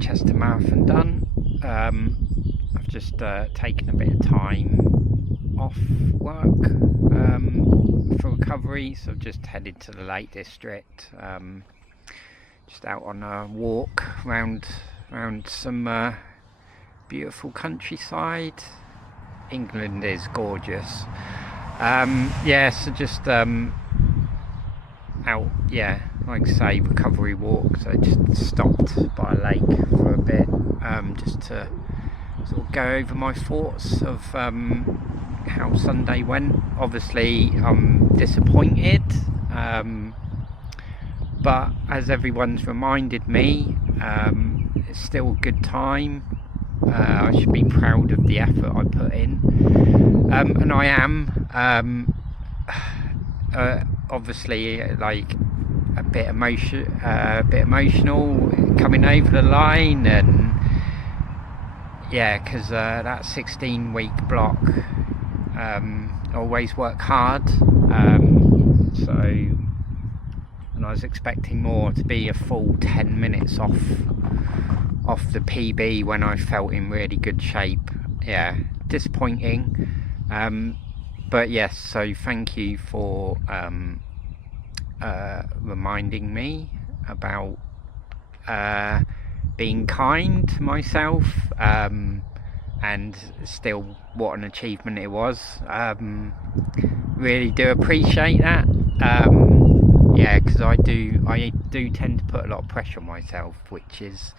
Manchester Marathon done. I've just taken a bit of time off work for recovery, so I've just headed to the Lake District, just out on a walk around some beautiful countryside. England is gorgeous. So just out, like I say, recovery walk. So I just stopped by a lake for a bit, just to sort of go over my thoughts of how Sunday went. Obviously, I'm disappointed, but as everyone's reminded me, it's still a good time. I should be proud of the effort I put in, and I am. Obviously, like a bit emotional coming over the line, and because that 16-week block, always work hard. And I was expecting more, to be a full 10 minutes off the PB when I felt in really good shape. Disappointing. But yes, so thank you for reminding me about being kind to myself, and still what an achievement it was. Really do appreciate that. Because I do tend to put a lot of pressure on myself, which is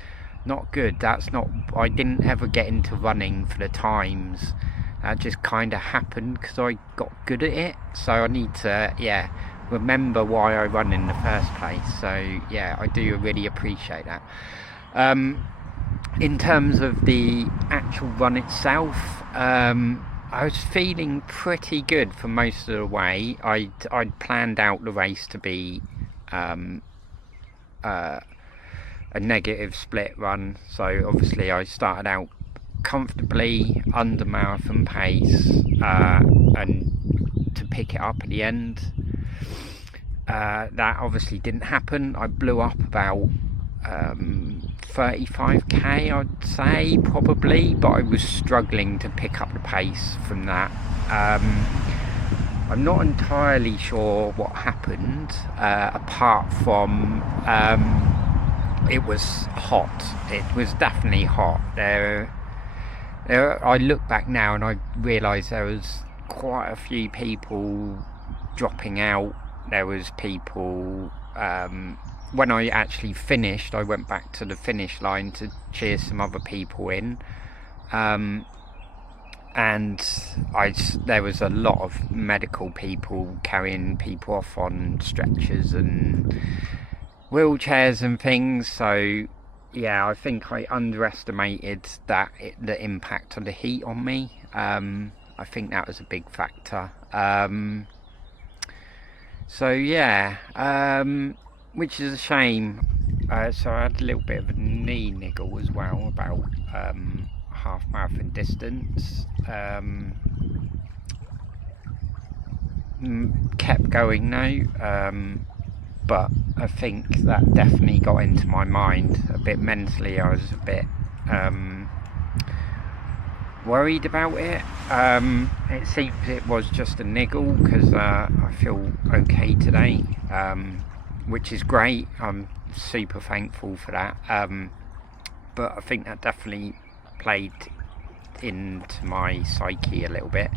not good. I didn't ever get into running for the times. That just kind of happened because I got good at it. So I need to remember why I run in the first place. So I do really appreciate that. In terms of the actual run itself, I was feeling pretty good for most of the way. I'd planned out the race to be a negative split run, so obviously I started out comfortably under marathon pace, and to pick it up at the end. That obviously didn't happen. I blew up about 35k, I'd say, probably, but I was struggling to pick up the pace from that. I'm not entirely sure what happened, apart from it was hot. It was definitely hot. I look back now and I realise there was quite a few people dropping out. There was people, when I actually finished, I went back to the finish line to cheer some other people in, and there was a lot of medical people carrying people off on stretchers and wheelchairs and things. So I think I underestimated the impact of the heat on me. I think that was a big factor. Which is a shame. So I had a little bit of a knee niggle as well, about half marathon distance. Kept going now, but I think that definitely got into my mind a bit mentally. I was a bit worried about it. It seems it was just a niggle, because I feel okay today, which is great. I'm super thankful for that. But I think that definitely played into my psyche a little bit.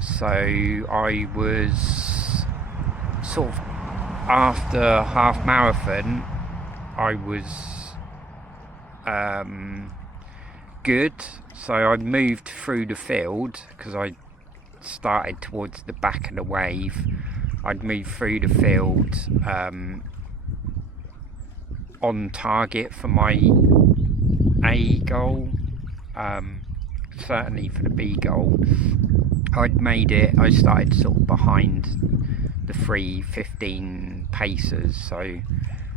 So I was sort of, after half marathon, I was good. So I moved through the field, because I started towards the back of the wave. I'd moved through the field, on target for my A goal, certainly for the B goal. I'd made it. I started sort of behind the 3:15 pacers, so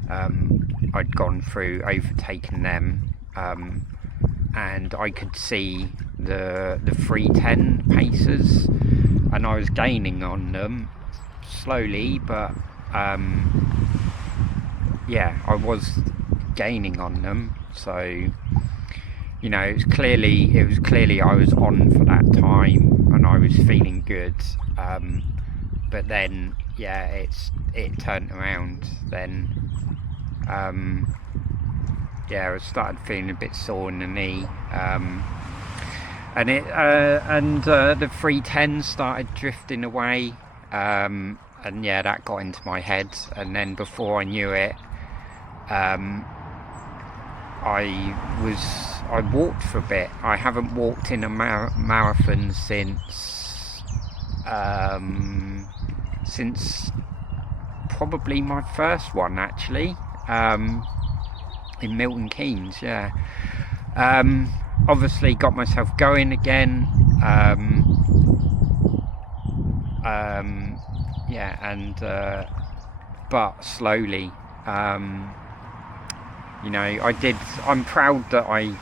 I'd gone through, overtaken them, and I could see the 3:10 pacers, and I was gaining on them slowly, but I was gaining on them. So, you know, it was clearly I was on for that time and I was feeling good. But then, yeah, it turned around then. Yeah, I started feeling a bit sore in the knee. And the 310 started drifting away, and yeah, that got into my head. And then before I knew it, I walked for a bit. I haven't walked in a marathon since probably my first one, actually, in Milton Keynes. Yeah. Obviously got myself going again, yeah, and but slowly, you know, I'm proud that I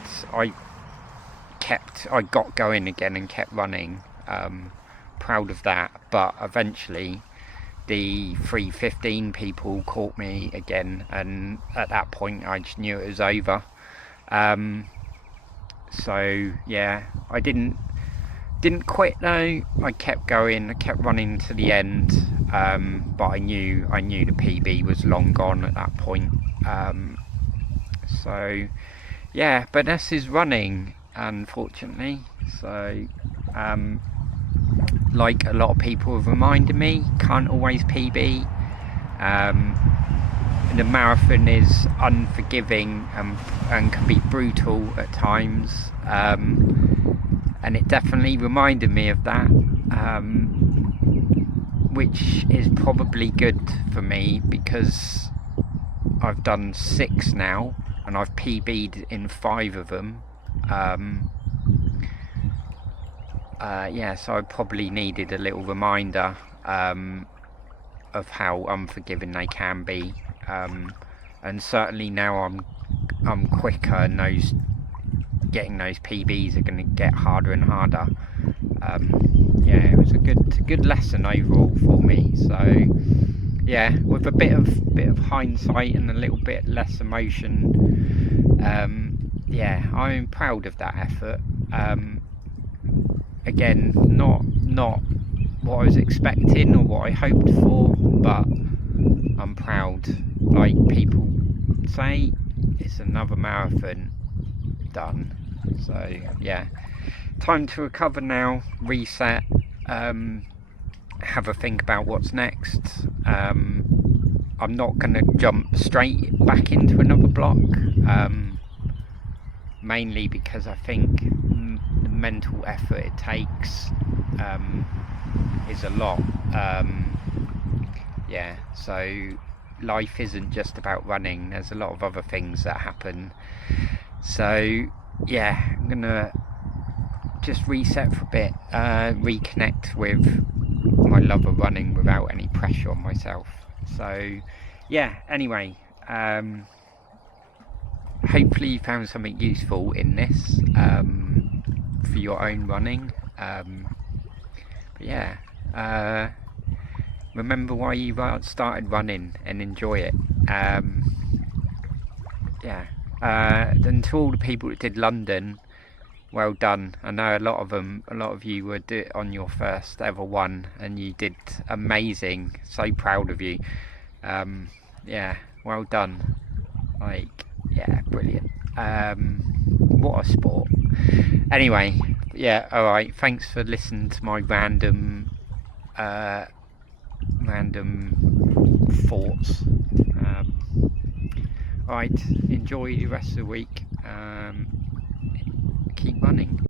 got going again and kept running, proud of that. But eventually the 3:15 people caught me again, and at that point I just knew it was over. So yeah, I didn't quit though. I kept going. I kept running to the end. But I knew the PB was long gone at that point. So yeah, but this is running, unfortunately. So like a lot of people have reminded me, can't always PB. The marathon is unforgiving and can be brutal at times, and it definitely reminded me of that, which is probably good for me because I've done 6 now and I've PB'd in 5 of them. Yeah, so I probably needed a little reminder of how unforgiving they can be, and certainly now I'm quicker, and getting those PBs are going to get harder and harder. Yeah, it was a good lesson overall for me. So yeah, with a bit of hindsight and a little bit less emotion, yeah, I'm proud of that effort. Again, not what I was expecting or what I hoped for, but I'm proud. Like people say, it's another marathon done. So yeah, time to recover now, reset, have a think about what's next. I'm not going to jump straight back into another block, mainly because I think the mental effort it takes is a lot. Yeah, so life isn't just about running, there's a lot of other things that happen. So yeah, I'm gonna just reset for a bit, reconnect with my love of running without any pressure on myself. So yeah, anyway, hopefully you found something useful in this for your own running. But yeah, remember why you started running and enjoy it. Yeah, and to all the people that did London, well done. I know a lot of you were on your first ever one, and you did amazing. So proud of you. Yeah, well done. Like, yeah, brilliant. What a sport. Anyway, yeah, alright, thanks for listening to my random thoughts. Alright, enjoy the rest of the week. Keep running.